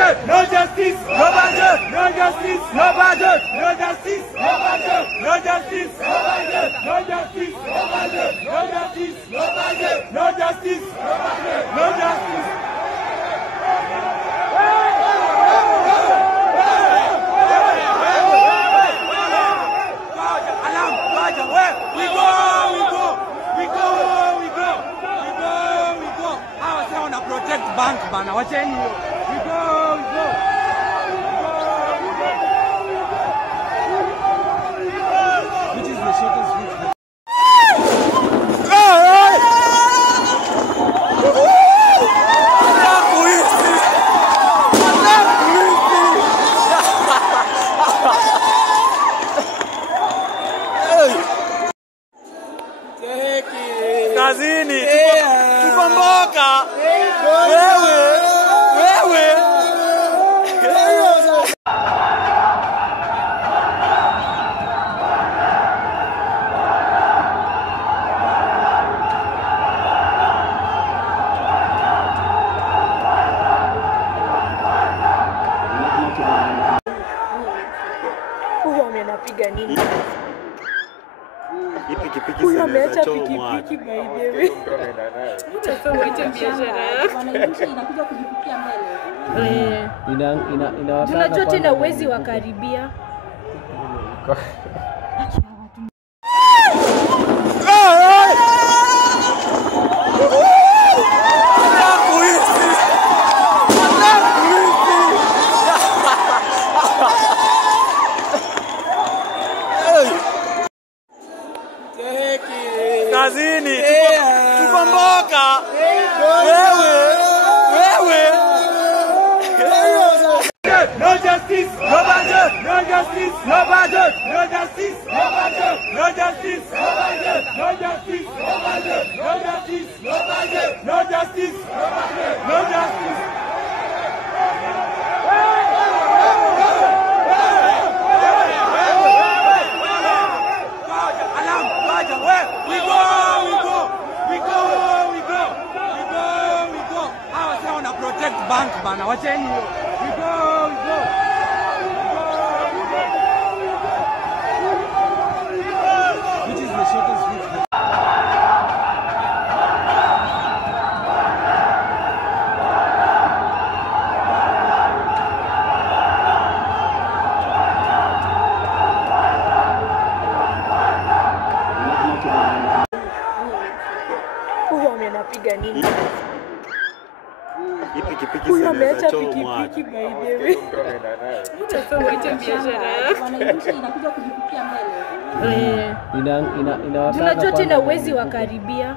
budget, no justice, no budget, no justice, no budget, no justice, no budget, no justice, no budget, no justice, no budget, no justice, no budget, no justice, no budget, no justice. Protect bank bana, wacheni hiyo. We go. Which is the shortest route? Kazini, tuko mboka. Wewe. Huyo amenapiga nini? Huyo ameacha pikipiki by the way. Utasoma acha biashara. Wanaishi inakuja kujifikia mbele. Tunajua tena uwezi wakaribia. Kazini, tuko mboka. Wewe. No justice, no budget, no justice, no budget, no justice, no budget, no justice, no budget, no justice, no budget, no justice, no budget, no justice, no budget, no justice. Protect bank bana, wacheni hiyo. We go. Which is the shortest route? Huyo amenapiga nini? Huyo ameacha pikipiki by the way. Utasoma acha biashara. Wanaishi inakuja kujifikia mbele. Tunajua tena uwezi wakaribia.